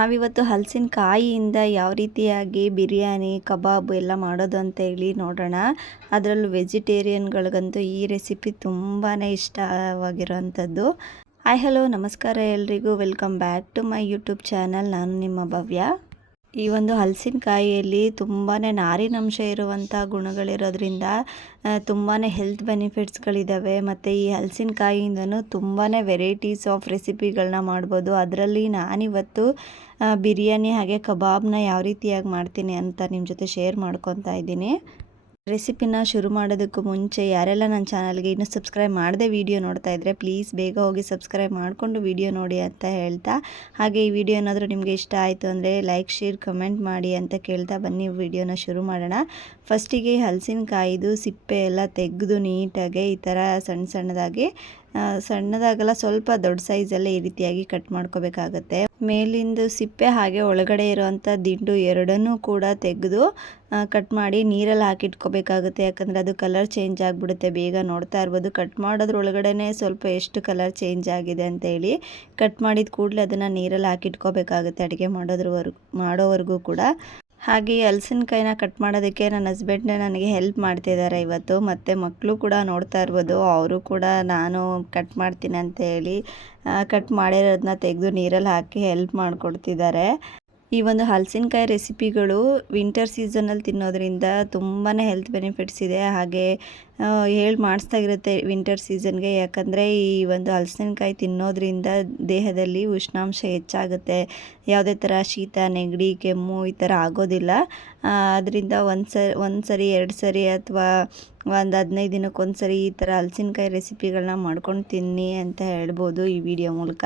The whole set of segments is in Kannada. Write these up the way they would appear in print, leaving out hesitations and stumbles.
ನಾವಿವತ್ತು ಹಲಸಿನಕಾಯಿಯಿಂದ ಯಾವ ರೀತಿಯಾಗಿ ಬಿರಿಯಾನಿ ಕಬಾಬ್ ಎಲ್ಲ ಮಾಡೋದು ಅಂತೇಳಿ ನೋಡೋಣ. ಅದರಲ್ಲೂ ವೆಜಿಟೇರಿಯನ್ಗಳಿಗಂತೂ ಈ ರೆಸಿಪಿ ತುಂಬಾ ಇಷ್ಟವಾಗಿರೋವಂಥದ್ದು. ಹಾಯ್ ಹಲೋ ನಮಸ್ಕಾರ ಎಲ್ರಿಗೂ, welcome back to my YouTube channel. ನಾನು ನಿಮ್ಮ ಭವ್ಯ. ಈ ಒಂದು ಹಲಸಿನಕಾಯಿಯಲ್ಲಿ ತುಂಬಾ ನಾರಿನಂಶ ಇರುವಂಥ ಗುಣಗಳಿರೋದ್ರಿಂದ ತುಂಬಾ ಹೆಲ್ತ್ ಬೆನಿಫಿಟ್ಸ್ಗಳಿದ್ದಾವೆ. ಮತ್ತು ಈ ಹಲಸಿನಕಾಯಿಯಿಂದನೂ ತುಂಬಾ ವೆರೈಟೀಸ್ ಆಫ್ ರೆಸಿಪಿಗಳನ್ನ ಮಾಡ್ಬೋದು. ಅದರಲ್ಲಿ ನಾನಿವತ್ತು ಬಿರಿಯಾನಿ ಹಾಗೆ ಕಬಾಬ್ನ ಯಾವ ರೀತಿಯಾಗಿ ಮಾಡ್ತೀನಿ ಅಂತ ನಿಮ್ಮ ಜೊತೆ ಶೇರ್ ಮಾಡ್ಕೊತಾ ಇದ್ದೀನಿ. ರೆಸಿಪಿನ ಶುರು ಮಾಡೋದಕ್ಕೂ ಮುಂಚೆ ಯಾರೆಲ್ಲ ನನ್ನ ಚಾನಲ್ಗೆ ಇನ್ನೂ ಸಬ್ಸ್ಕ್ರೈಬ್ ಮಾಡದೆ ವಿಡಿಯೋ ನೋಡ್ತಾ ಇದ್ದರೆ ಪ್ಲೀಸ್ ಬೇಗ ಹೋಗಿ ಸಬ್ಸ್ಕ್ರೈಬ್ ಮಾಡಿಕೊಂಡು ವಿಡಿಯೋ ನೋಡಿ ಅಂತ ಹೇಳ್ತಾ, ಹಾಗೆ ಈ ವಿಡಿಯೋ ಏನಾದರೂ ನಿಮಗೆ ಇಷ್ಟ ಆಯಿತು ಅಂದರೆ ಲೈಕ್ ಶೇರ್ ಕಮೆಂಟ್ ಮಾಡಿ ಅಂತ ಕೇಳ್ತಾ ಬನ್ನಿ ವಿಡಿಯೋನ ಶುರು ಮಾಡೋಣ. ಫಸ್ಟಿಗೆ ಹಲಸಿನಕಾಯಿದು ಸಿಪ್ಪೆ ಎಲ್ಲ ತೆಗೆದು ನೀಟಾಗಿ ಈ ಥರ ಸಣ್ಣದಾಗಲ್ಲ, ಸ್ವಲ್ಪ ದೊಡ್ಡ ಸೈಜಲ್ಲೇ ಈ ರೀತಿಯಾಗಿ ಕಟ್ ಮಾಡ್ಕೋಬೇಕಾಗತ್ತೆ. ಮೇಲಿಂದು ಸಿಪ್ಪೆ ಹಾಗೆ ಒಳಗಡೆ ಇರೋವಂಥ ದಿಂಡು ಎರಡನ್ನೂ ಕೂಡ ತೆಗೆದು ಕಟ್ ಮಾಡಿ ನೀರಲ್ಲಿ ಹಾಕಿಟ್ಕೋಬೇಕಾಗುತ್ತೆ. ಯಾಕಂದರೆ ಅದು ಕಲರ್ ಚೇಂಜ್ ಆಗಿಬಿಡುತ್ತೆ ಬೇಗ. ನೋಡ್ತಾ ಇರ್ಬೋದು, ಕಟ್ ಮಾಡೋದ್ರೊಳಗಡೆ ಸ್ವಲ್ಪ ಎಷ್ಟು ಕಲರ್ ಚೇಂಜ್ ಆಗಿದೆ ಅಂತೇಳಿ. ಕಟ್ ಮಾಡಿದ ಕೂಡಲೇ ಅದನ್ನು ನೀರಲ್ಲಿ ಹಾಕಿಟ್ಕೋಬೇಕಾಗುತ್ತೆ ಅಡುಗೆ ಮಾಡೋವರೆಗೂ ಕೂಡ. ಹಾಗೆ ಈ ಹಲಸಿನಕಾಯಿನ ಕಟ್ ಮಾಡೋದಕ್ಕೆ ನನ್ನ ಹಸ್ಬೆಂಡ್ ನನಗೆ ಹೆಲ್ಪ್ ಮಾಡ್ತಿದ್ದಾರೆ ಇವತ್ತು. ಮತ್ತು ಮಕ್ಕಳು ಕೂಡ ನೋಡ್ತಾ ಇರ್ಬೋದು, ಅವರು ಕೂಡ ನಾನು ಕಟ್ ಮಾಡ್ತೀನಿ ಅಂತ ಹೇಳಿ ಕಟ್ ಮಾಡಿರೋದನ್ನ ತೆಗೆದು ನೀರಲ್ಲಿ ಹಾಕಿ ಹೆಲ್ಪ್ ಮಾಡಿಕೊಡ್ತಿದ್ದಾರೆ. ಈ ಒಂದು ಹಲಸಿನಕಾಯಿ ರೆಸಿಪಿಗಳು ವಿಂಟರ್ ಸೀಸನಲ್ಲಿ ತಿನ್ನೋದ್ರಿಂದ ತುಂಬಾ ಹೆಲ್ತ್ ಬೆನಿಫಿಟ್ಸ್ ಇದೆ. ಹಾಗೆ ಮಾಡಿಸ್ತಾಗಿರುತ್ತೆ ವಿಂಟರ್ ಸೀಸನ್ಗೆ. ಯಾಕಂದರೆ ಈ ಒಂದು ಹಲಸಿನಕಾಯಿ ತಿನ್ನೋದ್ರಿಂದ ದೇಹದಲ್ಲಿ ಉಷ್ಣಾಂಶ ಹೆಚ್ಚಾಗುತ್ತೆ. ಯಾವುದೇ ಥರ ಶೀತ ನೆಗಡಿ ಕೆಮ್ಮು ಈ ಥರ ಆಗೋದಿಲ್ಲ. ಅದರಿಂದ ಒಂದು ಸರಿ 2 ಸರಿ ಅಥವಾ ಒಂದು 15 ದಿನಕ್ಕೊಂದ್ಸರಿ ಈ ಥರ ಹಲಸಿನಕಾಯಿ ರೆಸಿಪಿಗಳನ್ನ ಮಾಡ್ಕೊಂಡು ತಿನ್ನಿ ಅಂತ ಹೇಳ್ಬೋದು ಈ ವಿಡಿಯೋ ಮೂಲಕ.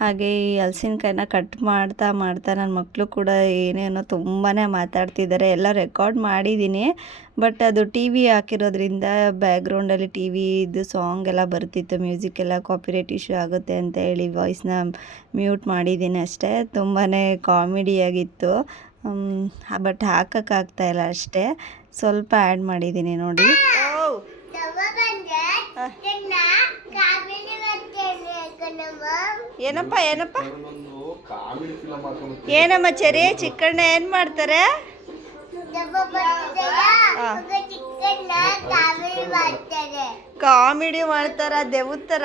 ಹಾಗೆ ಈ ಹಲಸಿನಕಾಯಿನ ಕಟ್ ಮಾಡ್ತಾ ನನ್ನ ಮಕ್ಕಳು ಕೂಡ ಏನೇನೋ ತುಂಬಾ ಮಾತಾಡ್ತಿದ್ದಾರೆ. ಎಲ್ಲ ರೆಕಾರ್ಡ್ ಮಾಡಿದ್ದೀನಿ, ಬಟ್ ಅದು ಟಿ ವಿ ಹಾಕಿರೋದ್ರಿಂದ ಬ್ಯಾಕ್ಗ್ರೌಂಡಲ್ಲಿ ಟಿ ವಿದು ಸಾಂಗ್ ಎಲ್ಲ ಬರ್ತಿತ್ತು, ಮ್ಯೂಸಿಕ್ ಎಲ್ಲ ಕಾಪಿರೈಟ್ ಇಶ್ಯೂ ಆಗುತ್ತೆ ಅಂತ ಹೇಳಿ ವಾಯ್ಸ್ನ ಮ್ಯೂಟ್ ಮಾಡಿದ್ದೀನಿ ಅಷ್ಟೇ. ತುಂಬಾ ಕಾಮಿಡಿಯಾಗಿತ್ತು, ಬಟ್ ಹಾಕೋಕ್ಕಾಗ್ತಾಯಿಲ್ಲ ಅಷ್ಟೇ. ಸ್ವಲ್ಪ ಆ್ಯಡ್ ಮಾಡಿದ್ದೀನಿ ನೋಡಿ. ಏನಮ್ಮ ಚೆರಿ ಚಿಕ್ಕಣ್ಣ ಏನು ಮಾಡ್ತಾರೆ? ಕಾಮಿಡಿ ಮಾಡ್ತಾರ ದೆವ್ವದ ಥರ.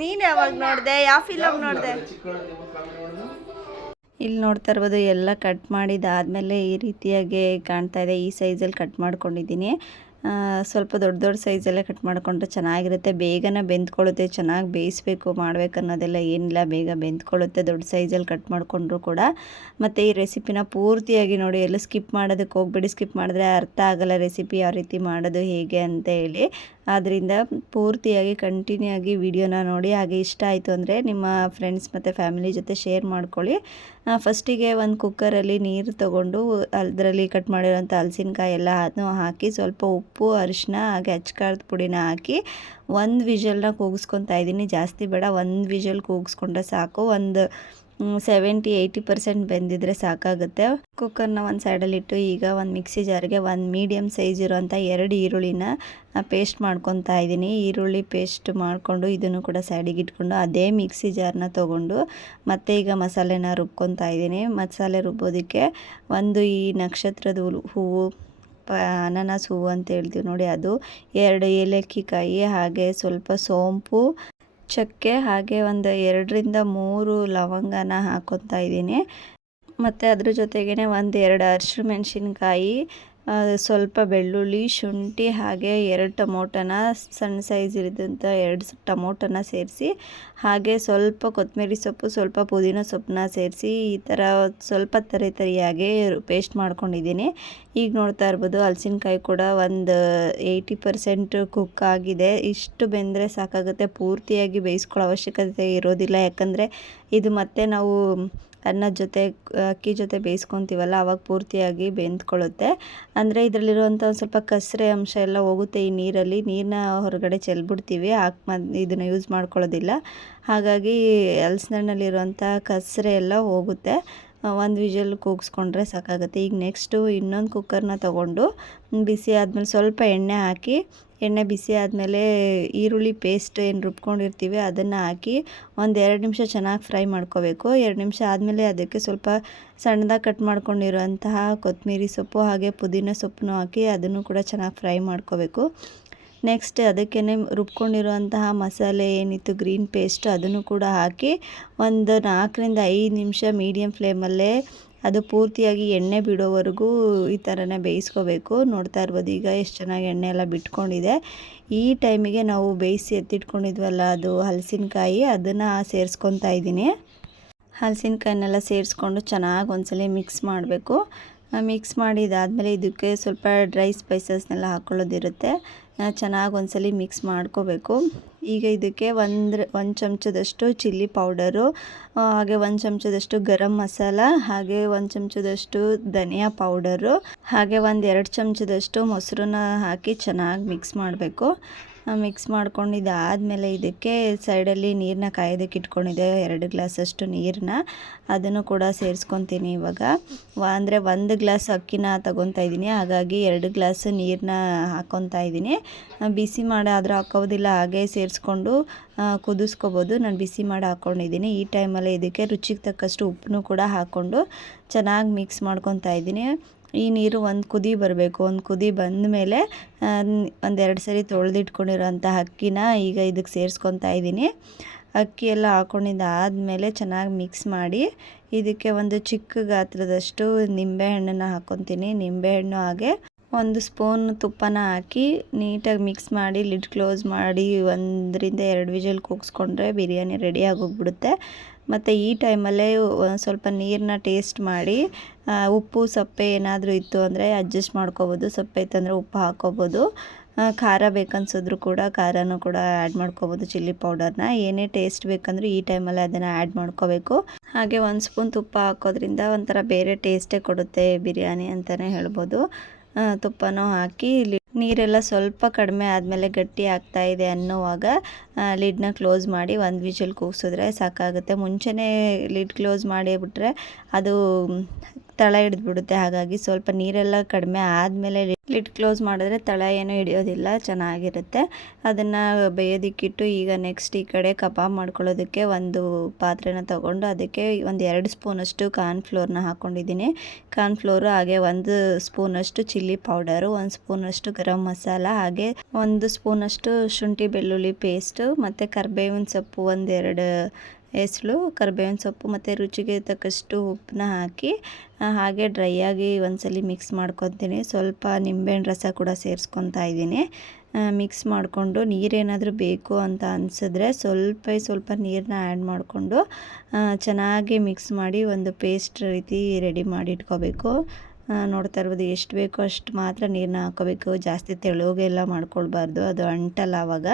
ನೀನು ಯಾವಾಗ ನೋಡಿದೆ? ಯಾವ ಫಿಲಮ್ ನೋಡಿದೆ? ಇಲ್ಲಿ ನೋಡ್ತಾ ಇರ್ಬೋದು, ಎಲ್ಲ ಕಟ್ ಮಾಡಿದಾದಮೇಲೆ ಈ ರೀತಿಯಾಗಿ ಕಾಣ್ತಾ ಇದೆ. ಈ ಸೈಜಲ್ಲಿ ಕಟ್ ಮಾಡ್ಕೊಂಡಿದ್ದೀನಿ. ಸ್ವಲ್ಪ ದೊಡ್ಡ ಸೈಜಲ್ಲೇ ಕಟ್ ಮಾಡಿಕೊಂಡ್ರೆ ಚೆನ್ನಾಗಿರುತ್ತೆ. ಬೇಗನೆ ಬೆಂದ್ಕೊಳ್ಳುತ್ತೆ. ಚೆನ್ನಾಗಿ ಬೇಯಿಸ್ಬೇಕು ಅನ್ನೋದೆಲ್ಲ ಏನಿಲ್ಲ, ಬೇಗ ಬೆಂದ್ಕೊಳ್ಳುತ್ತೆ ದೊಡ್ಡ ಸೈಜಲ್ಲಿ ಕಟ್ ಮಾಡಿಕೊಂಡ್ರು ಕೂಡ. ಮತ್ತು ಈ ರೆಸಿಪಿನ ಪೂರ್ತಿಯಾಗಿ ನೋಡಿ, ಎಲ್ಲ ಸ್ಕಿಪ್ ಮಾಡೋದಕ್ಕೆ ಹೋಗ್ಬೇಡಿ. ಸ್ಕಿಪ್ ಮಾಡಿದ್ರೆ ಅರ್ಥ ಆಗಲ್ಲ ರೆಸಿಪಿ ಯಾವ ರೀತಿ ಮಾಡೋದು ಹೇಗೆ ಅಂತ ಹೇಳಿ. ಆದ್ದರಿಂದ ಪೂರ್ತಿಯಾಗಿ ಕಂಟಿನ್ಯೂ ಆಗಿ ವಿಡಿಯೋನ ನೋಡಿ. ಹಾಗೆ ಇಷ್ಟ ಆಯಿತು ಅಂದರೆ ನಿಮ್ಮ ಫ್ರೆಂಡ್ಸ್ ಮತ್ತು ಫ್ಯಾಮಿಲಿ ಜೊತೆ ಶೇರ್ ಮಾಡ್ಕೊಳ್ಳಿ. ಫಸ್ಟಿಗೆ ಒಂದು ಕುಕ್ಕರಲ್ಲಿ ನೀರು ತೊಗೊಂಡು ಅದರಲ್ಲಿ ಕಟ್ ಮಾಡಿರೋಂಥ ಹಲಸಿನಕಾಯಿ ಎಲ್ಲ ಹಾಕಿ ಸ್ವಲ್ಪ ಉಪ್ಪು ಅರಿಶಿನ ಹಾಗೆ ಅಚ್ಕಾರದ ಪುಡಿನ ಹಾಕಿ 1 ವಿಷಲ್ನ ಕೂಗಿಸ್ಕೊತಾ ಇದ್ದೀನಿ. ಜಾಸ್ತಿ ಬೇಡ, 1 ವಿಷಲ್ ಕೂಗಿಸ್ಕೊಂಡ್ರೆ ಸಾಕು. ಒಂದು 70-80% ಬೆಂದಿದ್ರೆ ಸಾಕಾಗುತ್ತೆ. ಕುಕ್ಕರ್ನ ಒಂದು ಸೈಡಲ್ಲಿಟ್ಟು ಈಗ ಒಂದು ಮಿಕ್ಸಿ ಜಾರ್ಗೆ ಒಂದು ಮೀಡಿಯಮ್ ಸೈಜ್ ಇರೋಂಥ 2 ಈರುಳ್ಳಿನ ಪೇಸ್ಟ್ ಮಾಡ್ಕೊತಾ ಇದ್ದೀನಿ. ಈರುಳ್ಳಿ ಪೇಸ್ಟ್ ಮಾಡಿಕೊಂಡು ಇದನ್ನು ಕೂಡ ಸೈಡಿಗೆ ಇಟ್ಕೊಂಡು ಅದೇ ಮಿಕ್ಸಿ ಜಾರ್ನ ತೊಗೊಂಡು ಮತ್ತೆ ಈಗ ಮಸಾಲೆನ ರುಬ್ಕೊತಾ ಇದ್ದೀನಿ. ಮಸಾಲೆ ರುಬ್ಬೋದಕ್ಕೆ ಒಂದು ಈ ನಕ್ಷತ್ರದ ಹೂವು, ಅನಾನಸ್ ಹೂವು ಅಂತ ಹೇಳ್ತೀವಿ ನೋಡಿ, ಅದು 2 ಏಲಕ್ಕಿ ಕಾಯಿ, ಹಾಗೆ ಸ್ವಲ್ಪ ಸೋಂಪು, ಚಕ್ಕೆ, ಹಾಗೆ ಒಂದು 2-3 ಲವಂಗನ ಹಾಕ್ಕೊತಾ ಇದ್ದೀನಿ. ಮತ್ತು ಅದ್ರ ಜೊತೆಗೇ 1-2 ಹಸಿರು ಮೆಣಸಿನ್ಕಾಯಿ, ಸ್ವಲ್ಪ ಬೆಳ್ಳುಳ್ಳಿ, ಶುಂಠಿ, ಹಾಗೆ 2 ಟೊಮೊಟೊನ ಸಣ್ಣ ಸೈಜ್ ಇರಿದಂಥ 2 ಟೊಮೊಟೊನ ಸೇರಿಸಿ, ಹಾಗೆ ಸ್ವಲ್ಪ ಕೊತ್ತಂಬರಿ ಸೊಪ್ಪು, ಸ್ವಲ್ಪ ಪುದೀನ ಸೊಪ್ಪನ್ನ ಸೇರಿಸಿ ಈ ಥರ ಸ್ವಲ್ಪ ತರಿಯಾಗಿ ಪೇಸ್ಟ್ ಮಾಡ್ಕೊಂಡಿದ್ದೀನಿ. ಈಗ ನೋಡ್ತಾ ಇರ್ಬೋದು, ಹಲಸಿನಕಾಯಿ ಕೂಡ ಒಂದು 80% ಕುಕ್ ಆಗಿದೆ. ಇಷ್ಟು ಬೆಂದರೆ ಸಾಕಾಗುತ್ತೆ, ಪೂರ್ತಿಯಾಗಿ ಬೇಯಿಸ್ಕೊಳ್ಳೋ ಅವಶ್ಯಕತೆ ಇರೋದಿಲ್ಲ. ಯಾಕಂದರೆ ಇದು ಮತ್ತೆ ನಾವು ಅನ್ನದ ಜೊತೆ ಅಕ್ಕಿ ಜೊತೆ ಬೇಯಿಸ್ಕೊತೀವಲ್ಲ, ಆವಾಗ ಪೂರ್ತಿಯಾಗಿ ಬೆಂದ್ಕೊಳ್ಳುತ್ತೆ. ಅಂದರೆ ಇದರಲ್ಲಿರುವಂಥ ಒಂದು ಸ್ವಲ್ಪ ಕಸರೆ ಅಂಶ ಎಲ್ಲ ಹೋಗುತ್ತೆ ಈ ನೀರಲ್ಲಿ. ನೀರನ್ನ ಹೊರಗಡೆ ಚೆಲ್ಬಿಡ್ತೀವಿ, ಇದನ್ನು ಯೂಸ್ ಮಾಡ್ಕೊಳ್ಳೋದಿಲ್ಲ. ಹಾಗಾಗಿ ಹಲಸಿನಲ್ಲಿರುವಂಥ ಕಸರೆ ಎಲ್ಲ ಹೋಗುತ್ತೆ. ಒಂದು ವಿಷಲ್ ಕೂಗಿಸ್ಕೊಂಡ್ರೆ ಸಾಕಾಗುತ್ತೆ. ಈಗ ನೆಕ್ಸ್ಟು ಇನ್ನೊಂದು ಕುಕ್ಕರ್ನ ತೊಗೊಂಡು ಬಿಸಿ ಆದಮೇಲೆ ಸ್ವಲ್ಪ ಎಣ್ಣೆ ಹಾಕಿ, ಎಣ್ಣೆ ಬಿಸಿ ಆದಮೇಲೆ ಈರುಳ್ಳಿ ಪೇಸ್ಟ್ ಏನು ರುಬ್ಕೊಂಡಿರ್ತೀವಿ ಅದನ್ನು ಹಾಕಿ ಒಂದು 2 ನಿಮಿಷ ಚೆನ್ನಾಗಿ ಫ್ರೈ ಮಾಡ್ಕೋಬೇಕು. 2 ನಿಮಿಷ ಆದಮೇಲೆ ಅದಕ್ಕೆ ಸ್ವಲ್ಪ ಸಣ್ಣದಾಗಿ ಕಟ್ ಮಾಡ್ಕೊಂಡಿರುವಂತಹ ಕೊತ್ತಂಬರಿ ಸೊಪ್ಪು ಹಾಗೆ ಪುದೀನ ಸೊಪ್ಪನ್ನು ಹಾಕಿ ಅದನ್ನು ಕೂಡ ಚೆನ್ನಾಗಿ ಫ್ರೈ ಮಾಡ್ಕೋಬೇಕು. ನೆಕ್ಸ್ಟ್ ಅದಕ್ಕೇ ರುಬ್ಕೊಂಡಿರುವಂತಹ ಮಸಾಲೆ ಏನಿತ್ತು ಗ್ರೀನ್ ಪೇಸ್ಟ್ ಅದನ್ನು ಕೂಡ ಹಾಕಿ ಒಂದು 4ರಿಂದ 5 ನಿಮಿಷ ಮೀಡಿಯಮ್ ಫ್ಲೇಮಲ್ಲೇ ಅದು ಪೂರ್ತಿಯಾಗಿ ಎಣ್ಣೆ ಬಿಡೋವರೆಗೂ ಈ ಥರನೇ ಬೇಯಿಸ್ಕೋಬೇಕು. ನೋಡ್ತಾ ಇರ್ಬೋದು ಈಗ ಎಷ್ಟು ಚೆನ್ನಾಗಿ ಎಣ್ಣೆ ಎಲ್ಲ ಬಿಟ್ಕೊಂಡಿದೆ. ಈ ಟೈಮಿಗೆ ನಾವು ಬೇಯಿಸಿ ಎತ್ತಿಟ್ಕೊಂಡಿದ್ವಲ್ಲ ಅದು ಹಲಸಿನಕಾಯಿ, ಅದನ್ನು ಸೇರಿಸ್ಕೊತಾ ಇದ್ದೀನಿ. ಹಲಸಿನಕಾಯಿನೆಲ್ಲ ಸೇರಿಸ್ಕೊಂಡು ಚೆನ್ನಾಗಿ ಒಂದ್ಸಲ ಮಿಕ್ಸ್ ಮಾಡಬೇಕು. ಮಿಕ್ಸ್ ಮಾಡಿದಾದಮೇಲೆ ಇದಕ್ಕೆ ಸ್ವಲ್ಪ ಡ್ರೈ ಸ್ಪೈಸಸ್ನೆಲ್ಲ ಹಾಕ್ಕೊಳ್ಳೋದಿರುತ್ತೆ. ಚೆನ್ನಾಗಿ ಒಂದ್ಸಲ ಮಿಕ್ಸ್ ಮಾಡ್ಕೋಬೇಕು. ಈಗ ಇದಕ್ಕೆ ಒಂದು ಚಮಚದಷ್ಟು ಚಿಲ್ಲಿ ಪೌಡರು, ಹಾಗೆ 1 ಚಮಚದಷ್ಟು ಗರಂ ಮಸಾಲ, ಹಾಗೆ 1 ಚಮಚದಷ್ಟು ಧನಿಯಾ ಪೌಡರು, ಹಾಗೆ 1-2 ಚಮಚದಷ್ಟು ಮೊಸರನ್ನ ಹಾಕಿ ಚೆನ್ನಾಗಿ ಮಿಕ್ಸ್ ಮಾಡಬೇಕು. ಮಿಕ್ಸ್ ಮಾಡ್ಕೊಂಡಿದ್ದಾದಮೇಲೆ ಇದಕ್ಕೆ ಸೈಡಲ್ಲಿ ನೀರನ್ನ ಕಾಯೋದಕ್ಕೆ ಇಟ್ಕೊಂಡಿದ್ದೆ, 2 ಗ್ಲಾಸಷ್ಟು ನೀರನ್ನ, ಅದನ್ನು ಕೂಡ ಸೇರಿಸ್ಕೊತೀನಿ ಇವಾಗ. ಅಂದರೆ 1 ಗ್ಲಾಸ್ ಅಕ್ಕಿನ ತಗೊತಾ ಇದ್ದೀನಿ, ಹಾಗಾಗಿ 2 ಗ್ಲಾಸ್ ನೀರನ್ನ ಹಾಕ್ಕೊತಾ ಇದ್ದೀನಿ. ಬಿಸಿ ಮಾಡಿ ಆದರೂ ಹಾಕೋದಿಲ್ಲ, ಹಾಗೆ ಸೇರಿಸ್ಕೊಂಡು ಕುದಿಸ್ಕೋಬೋದು. ನಾನು ಬಿಸಿ ಮಾಡಿ ಹಾಕ್ಕೊಂಡಿದ್ದೀನಿ. ಈ ಟೈಮಲ್ಲಿ ಇದಕ್ಕೆ ರುಚಿಗೆ ತಕ್ಕಷ್ಟು ಉಪ್ಪನ್ನು ಕೂಡ ಹಾಕ್ಕೊಂಡು ಚೆನ್ನಾಗಿ ಮಿಕ್ಸ್ ಮಾಡ್ಕೊತಾ ಇದ್ದೀನಿ. ಈ ನೀರು ಒಂದು ಕುದಿ ಬರಬೇಕು. ಒಂದು ಕುದಿ ಬಂದ ಮೇಲೆ 1-2 ಸರಿ ತೊಳೆದಿಟ್ಕೊಂಡಿರೋಂಥ ಅಕ್ಕಿನ ಈಗ ಇದಕ್ಕೆ ಸೇರಿಸ್ಕೊತಾ ಇದ್ದೀನಿ. ಅಕ್ಕಿ ಎಲ್ಲ ಹಾಕ್ಕೊಂಡಿದ್ದಾದಮೇಲೆ ಚೆನ್ನಾಗಿ ಮಿಕ್ಸ್ ಮಾಡಿ ಇದಕ್ಕೆ ಒಂದು ಚಿಕ್ಕ ಗಾತ್ರದಷ್ಟು ನಿಂಬೆಹಣ್ಣನ್ನು ಹಾಕ್ಕೊತೀನಿ. ನಿಂಬೆಹಣ್ಣು ಹಾಗೆ 1 ಸ್ಪೂನ್ ತುಪ್ಪನ ಹಾಕಿ ನೀಟಾಗಿ ಮಿಕ್ಸ್ ಮಾಡಿ ಲಿಡ್ ಕ್ಲೋಸ್ ಮಾಡಿ 1-2 ವಿಷಲ್ ಕೂಗಿಸ್ಕೊಂಡ್ರೆ ಬಿರಿಯಾನಿ ರೆಡಿಯಾಗಿ ಹೋಗ್ಬಿಡುತ್ತೆ. ಮತ್ತು ಈ ಟೈಮಲ್ಲೇ ಸ್ವಲ್ಪ ನೀರನ್ನ ಟೇಸ್ಟ್ ಮಾಡಿ ಉಪ್ಪು ಸಪ್ಪೆ ಏನಾದರೂ ಇತ್ತು ಅಂದರೆ ಅಡ್ಜಸ್ಟ್ ಮಾಡ್ಕೋಬೋದು. ಸಪ್ಪೆ ಇತ್ತಂದರೆ ಉಪ್ಪು ಹಾಕ್ಕೋಬೋದು. ಖಾರ ಬೇಕನ್ಸಿದ್ರು ಕೂಡ ಖಾರನೂ ಕೂಡ ಆ್ಯಡ್ ಮಾಡ್ಕೋಬೋದು. ಚಿಲ್ಲಿ ಪೌಡರ್ನ ಏನೇ ಟೇಸ್ಟ್ ಬೇಕಂದ್ರೆ ಈ ಟೈಮಲ್ಲಿ ಅದನ್ನು ಆ್ಯಡ್ ಮಾಡ್ಕೋಬೇಕು. ಹಾಗೆ 1 ಸ್ಪೂನ್ ತುಪ್ಪ ಹಾಕೋದ್ರಿಂದ ಒಂಥರ ಬೇರೆ ಟೇಸ್ಟೇ ಕೊಡುತ್ತೆ ಬಿರಿಯಾನಿ ಅಂತಲೇ ಹೇಳ್ಬೋದು. ತುಪ್ಪನೂ ಹಾಕಿ ನೀರೆಲ್ಲ ಸ್ವಲ್ಪ ಕಡಿಮೆ ಆದಮೇಲೆ ಗಟ್ಟಿ ಆಗ್ತಾ ಇದೆ ಅನ್ನುವಾಗ ಲಿಡ್ನ ಕ್ಲೋಸ್ ಮಾಡಿ 1 ವಿಷಲ್ ಕೂಗಿಸಿದ್ರೆ ಸಾಕಾಗುತ್ತೆ. ಮುಂಚೆನೇ ಲಿಡ್ ಕ್ಲೋಸ್ ಮಾಡಿಬಿಟ್ರೆ ಅದು ತಳ ಹಿಡಿದ್ಬಿಡುತ್ತೆ. ಹಾಗಾಗಿ ಸ್ವಲ್ಪ ನೀರೆಲ್ಲ ಕಡಿಮೆ ಆದಮೇಲೆ ಲಿಡ್ ಕ್ಲೋಸ್ ಮಾಡಿದ್ರೆ ತಳ ಏನೂ ಹಿಡಿಯೋದಿಲ್ಲ, ಚೆನ್ನಾಗಿರುತ್ತೆ. ಅದನ್ನು ಬೇಯೋದಕ್ಕಿಟ್ಟು ಈಗ ನೆಕ್ಸ್ಟ್ ಈ ಕಡೆ ಕಬಾಬ್ ಮಾಡ್ಕೊಳ್ಳೋದಕ್ಕೆ ಒಂದು ಪಾತ್ರೆನ ತೊಗೊಂಡು ಅದಕ್ಕೆ 1-2 ಸ್ಪೂನಷ್ಟು ಕಾರ್ನ್ಫ್ಲೋರ್ನ ಹಾಕ್ಕೊಂಡಿದ್ದೀನಿ. ಕಾರ್ನ್ಫ್ಲೋರು ಹಾಗೆ 1 ಸ್ಪೂನಷ್ಟು ಚಿಲ್ಲಿ ಪೌಡರು, 1 ಸ್ಪೂನಷ್ಟು ಗರಂ ಮಸಾಲ, ಹಾಗೆ 1 ಸ್ಪೂನಷ್ಟು ಶುಂಠಿ ಬೆಳ್ಳುಳ್ಳಿ ಪೇಸ್ಟು, ಮತ್ತು ಕರಿಬೇವಿನ ಸೊಪ್ಪು 1-2 ಎಸಳು ಕರಿಬೇವಿನ ಸೊಪ್ಪು, ಮತ್ತು ರುಚಿಗೆ ತಕ್ಕಷ್ಟು ಉಪ್ಪನ್ನ ಹಾಕಿ ಹಾಗೆ ಡ್ರೈಯಾಗಿ ಒಂದ್ಸಲಿ ಮಿಕ್ಸ್ ಮಾಡ್ಕೊತೀನಿ. ಸ್ವಲ್ಪ ನಿಂಬೆಹಣ್ಣು ರಸ ಕೂಡ ಸೇರಿಸ್ಕೊತಾ ಇದ್ದೀನಿ. ಮಿಕ್ಸ್ ಮಾಡಿಕೊಂಡು ನೀರೇನಾದರೂ ಬೇಕು ಅಂತ ಅನಿಸಿದ್ರೆ ಸ್ವಲ್ಪ ನೀರನ್ನ ಆ್ಯಡ್ ಮಾಡಿಕೊಂಡು ಚೆನ್ನಾಗಿ ಮಿಕ್ಸ್ ಮಾಡಿ ಒಂದು ಪೇಸ್ಟ್ ರೀತಿ ರೆಡಿ ಮಾಡಿ ಇಟ್ಕೋಬೇಕು. ನೋಡ್ತಾ ಇರ್ಬೋದು ಎಷ್ಟು ಬೇಕೋ ಅಷ್ಟು ಮಾತ್ರ ನೀರನ್ನ ಹಾಕೋಬೇಕು. ಜಾಸ್ತಿ ತೆಳುಗೆಲ್ಲ ಮಾಡ್ಕೊಳ್ಬಾರ್ದು, ಅದು ಅಂಟಲ್ಲ ಆವಾಗ.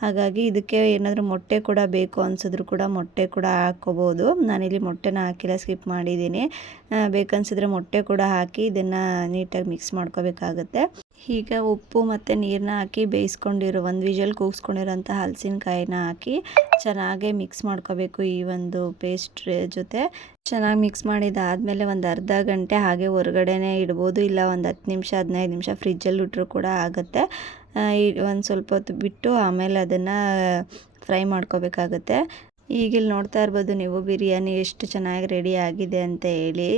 ಹಾಗಾಗಿ ಇದಕ್ಕೆ ಏನಾದರೂ ಮೊಟ್ಟೆ ಕೂಡ ಬೇಕು ಅನಿಸಿದ್ರು ಕೂಡ ಮೊಟ್ಟೆ ಕೂಡ ಹಾಕ್ಕೋಬೋದು. ನಾನಿಲ್ಲಿ ಮೊಟ್ಟೆನ ಹಾಕಿಲ್ಲ, ಸ್ಕಿಪ್ ಮಾಡಿದ್ದೀನಿ. ಬೇಕನ್ಸಿದ್ರೆ ಮೊಟ್ಟೆ ಕೂಡ ಹಾಕಿ ಇದನ್ನು ನೀಟಾಗಿ ಮಿಕ್ಸ್ ಮಾಡ್ಕೋಬೇಕಾಗತ್ತೆ. ಈಗ ಉಪ್ಪು ಮತ್ತು ನೀರನ್ನ ಹಾಕಿ ಬೇಯಿಸ್ಕೊಂಡಿರೋ 1 ವಿಷಲ್ ಕೂಗಿಸ್ಕೊಂಡಿರೋಂಥ ಹಲಸಿನಕಾಯಿನ ಹಾಕಿ ಚೆನ್ನಾಗೇ ಮಿಕ್ಸ್ ಮಾಡ್ಕೋಬೇಕು. ಈ ಒಂದು ಪೇಸ್ಟ್ ಜೊತೆ ಚೆನ್ನಾಗಿ ಮಿಕ್ಸ್ ಮಾಡಿದ್ದಾದಮೇಲೆ ಒಂದು ಅರ್ಧ ಗಂಟೆ ಹಾಗೆ ಹೊರಗಡೆನೇ ಇಡ್ಬೋದು, ಇಲ್ಲ ಒಂದು 10 ನಿಮಿಷ 15 ನಿಮಿಷ ಫ್ರಿಜ್ಜಲ್ಲಿ ಇಟ್ಟರು ಕೂಡ ಆಗುತ್ತೆ. ಒಂದು ಸ್ವಲ್ಪ ಹೊತ್ತು ಬಿಟ್ಟು ಆಮೇಲೆ ಅದನ್ನು ಫ್ರೈ ಮಾಡ್ಕೋಬೇಕಾಗತ್ತೆ. ಈಗಿಲ್ಲಿ ನೋಡ್ತಾ ಇರ್ಬೋದು ನೀವು ಬಿರಿಯಾನಿ ಎಷ್ಟು ಚೆನ್ನಾಗಿ ರೆಡಿ ಆಗಿದೆ ಅಂತ ಹೇಳಿ.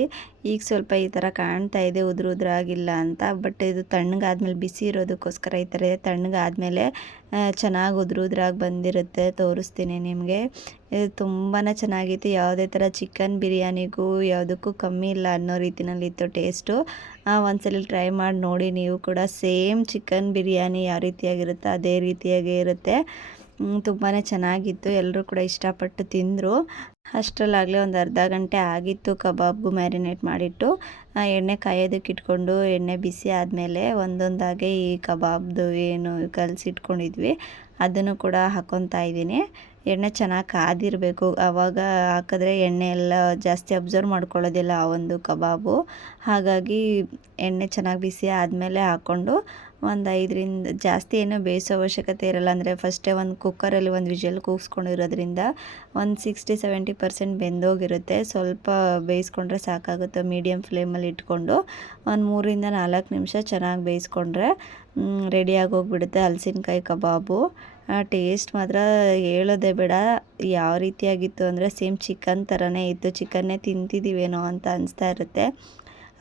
ಈಗ ಸ್ವಲ್ಪ ಈ ಥರ ಕಾಣ್ತಾ ಇದೆ, ಉದುರಾಗಿಲ್ಲ ಅಂತ. ಬಟ್ ಇದು ತಣ್ಣಗಾದ್ಮೇಲೆ ಬಿಸಿ ಇರೋದಕ್ಕೋಸ್ಕರ ಈ ಥರ ತಣ್ಣಗಾದ್ಮೇಲೆ ಚೆನ್ನಾಗಿ ಉದುರಾಗಿ ಬಂದಿರುತ್ತೆ. ತೋರಿಸ್ತೀನಿ ನಿಮಗೆ. ಇದು ತುಂಬಾ ಚೆನ್ನಾಗಿತ್ತು. ಯಾವುದೇ ಥರ ಚಿಕನ್ ಬಿರಿಯಾನಿಗೂ ಯಾವುದಕ್ಕೂ ಕಮ್ಮಿ ಇಲ್ಲ ಅನ್ನೋ ರೀತಿಯಲ್ಲಿತ್ತು ಟೇಸ್ಟು. ಒಂದ್ಸಲ ಟ್ರೈ ಮಾಡಿ ನೋಡಿ ನೀವು ಕೂಡ. ಸೇಮ್ ಚಿಕನ್ ಬಿರಿಯಾನಿ ಯಾವ ರೀತಿಯಾಗಿರುತ್ತೆ ಅದೇ ರೀತಿಯಾಗೇ ಇರುತ್ತೆ. ತುಂಬಾ ಚೆನ್ನಾಗಿತ್ತು. ಎಲ್ಲರೂ ಕೂಡ ಇಷ್ಟಪಟ್ಟು ತಿಂದರು. ಅಷ್ಟರಲ್ಲಾಗಲೇ ಒಂದು ಅರ್ಧ ಗಂಟೆ ಆಗಿತ್ತು ಕಬಾಬ್ಗೂ ಮ್ಯಾರಿನೇಟ್ ಮಾಡಿಟ್ಟು. ಎಣ್ಣೆ ಕಾಯೋದಕ್ಕೆ ಇಟ್ಕೊಂಡು ಎಣ್ಣೆ ಬಿಸಿ ಆದಮೇಲೆ ಒಂದೊಂದಾಗೆ ಈ ಕಬಾಬ್ದು ಏನು ಕಲಸಿಟ್ಕೊಂಡಿದ್ವಿ ಅದನ್ನು ಕೂಡ ಹಾಕ್ಕೊತಾ ಇದ್ದೀನಿ. ಎಣ್ಣೆ ಚೆನ್ನಾಗಿ ಕಾದಿರಬೇಕು, ಆವಾಗ ಹಾಕಿದ್ರೆ ಎಣ್ಣೆ ಎಲ್ಲ ಜಾಸ್ತಿ ಅಬ್ಸರ್ವ್ ಮಾಡ್ಕೊಳ್ಳೋದಿಲ್ಲ ಆ ಒಂದು ಕಬಾಬು. ಹಾಗಾಗಿ ಎಣ್ಣೆ ಚೆನ್ನಾಗಿ ಬಿಸಿ ಆದಮೇಲೆ ಹಾಕ್ಕೊಂಡು ಒಂದು 5ರಿಂದ ಜಾಸ್ತಿ ಏನೂ ಬೇಯಿಸೋ ಅವಶ್ಯಕತೆ ಇರಲ್ಲ. ಅಂದರೆ ಫಸ್ಟೇ ಒಂದು ಕುಕ್ಕರಲ್ಲಿ ಒಂದು ವಿಷಲ್ ಕೂಗಿಸ್ಕೊಂಡಿರೋದ್ರಿಂದ ಒಂದು 60-70% ಬೆಂದೋಗಿರುತ್ತೆ. ಸ್ವಲ್ಪ ಬೇಯಿಸ್ಕೊಂಡ್ರೆ ಸಾಕಾಗುತ್ತೆ. ಮೀಡಿಯಮ್ ಫ್ಲೇಮಲ್ಲಿ ಇಟ್ಕೊಂಡು ಒಂದು 3-4 ನಿಮಿಷ ಚೆನ್ನಾಗಿ ಬೇಯಿಸ್ಕೊಂಡ್ರೆ ರೆಡಿಯಾಗಿ ಹೋಗ್ಬಿಡುತ್ತೆ ಹಲಸಿನಕಾಯಿ ಕಬಾಬು. ಟೇಸ್ಟ್ ಮಾತ್ರ ಹೇಳೋದೇ ಬೇಡ. ಯಾವ ರೀತಿಯಾಗಿತ್ತು ಅಂದರೆ ಸೇಮ್ ಚಿಕನ್ ಥರನೇ ಇತ್ತು. ಚಿಕನ್ನೇ ತಿಂತಿದ್ದೀವೇನೋ ಅಂತ ಅನಿಸ್ತಾ ಇರುತ್ತೆ.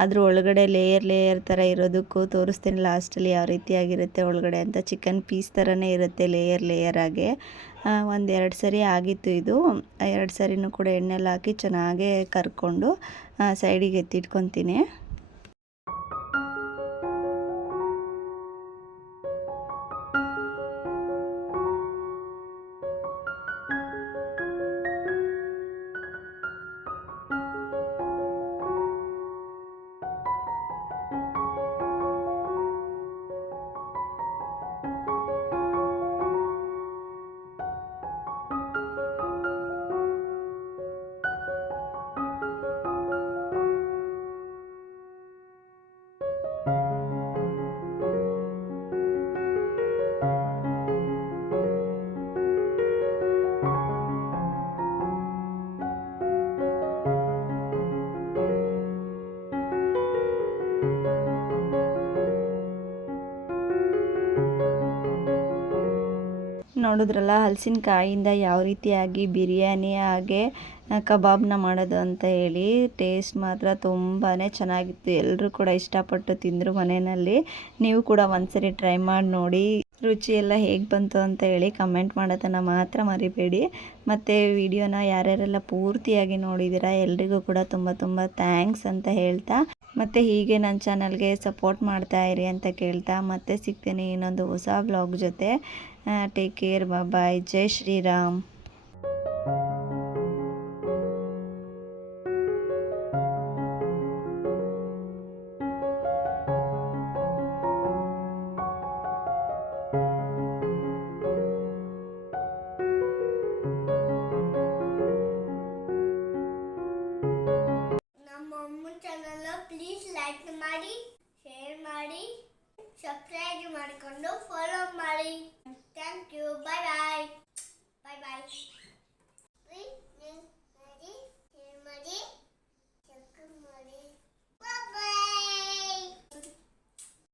ಅದ್ರ ಒಳಗಡೆ ಲೇಯರ್ ಥರ ಇರೋದಕ್ಕೂ ತೋರಿಸ್ತೀನಿ ಲಾಸ್ಟಲ್ಲಿ ಯಾವ ರೀತಿಯಾಗಿರುತ್ತೆ ಒಳಗಡೆ ಅಂತ. ಚಿಕನ್ ಪೀಸ್ ಥರನೇ ಇರುತ್ತೆ ಲೇಯರ್ ಆಗಿ. ಒಂದು 2 ಸರಿ ಆಗಿತ್ತು ಇದು. 2 ಸರಿನೂ ಕೂಡ ಎಣ್ಣೆಲ್ಲಿ ಹಾಕಿ ಚೆನ್ನಾಗೇ ಕರ್ಕೊಂಡು ಸೈಡಿಗೆ ಎತ್ತಿಟ್ಕೊತೀನಿ. ನೋಡಿದ್ರಲ್ಲ ಹಲಸಿನಕಾಯಿಂದ ಯಾವ ರೀತಿಯಾಗಿ ಬಿರಿಯಾನಿ ಹಾಗೆ ಕಬಾಬ್ನ ಮಾಡೋದು ಅಂತ ಹೇಳಿ. ಟೇಸ್ಟ್ ಮಾತ್ರ ತುಂಬಾ ಚೆನ್ನಾಗಿತ್ತು. ಎಲ್ಲರೂ ಕೂಡ ಇಷ್ಟಪಟ್ಟು ತಿಂದರು ಮನೆಯಲ್ಲಿ. ನೀವು ಕೂಡ ಒಂದ್ಸರಿ ಟ್ರೈ ಮಾಡಿ ನೋಡಿ. ರುಚಿ ಎಲ್ಲ ಹೇಗೆ ಬಂತು ಅಂತ ಹೇಳಿ ಕಮೆಂಟ್ ಮಾಡೋದನ್ನು ಮಾತ್ರ ಮರಿಬೇಡಿ. ಮತ್ತು ವಿಡಿಯೋನ ಯಾರ್ಯಾರೆಲ್ಲ ಪೂರ್ತಿಯಾಗಿ ನೋಡಿದ್ದೀರಾ ಎಲ್ರಿಗೂ ಕೂಡ ತುಂಬ ಥ್ಯಾಂಕ್ಸ್ ಅಂತ ಹೇಳ್ತಾ, ಮತ್ತು ಹೀಗೆ ನನ್ನ ಚಾನಲ್ಗೆ ಸಪೋರ್ಟ್ ಮಾಡ್ತಾ ಇರಿ ಅಂತ ಕೇಳ್ತಾ ಮತ್ತೆ ಸಿಗ್ತೀನಿ ಇನ್ನೊಂದು ಹೊಸ ವ್ಲಾಗ್ ಜೊತೆ. ಟೇಕ್ ಕೇರ್, ಬಾಯ್, ಜೈ ಶ್ರೀರಾಮ್. ಪ್ಲೀಸ್ ಲೈಕ್ ಮಾಡಿ, ಶೇರ್ ಮಾಡಿ, ಸಬ್ಸ್ಕ್ರೈಬ್ ಮಾಡಿಕೊಂಡು ಫಾಲೋ ಮಾಡಿ. Thank you. Bye bye.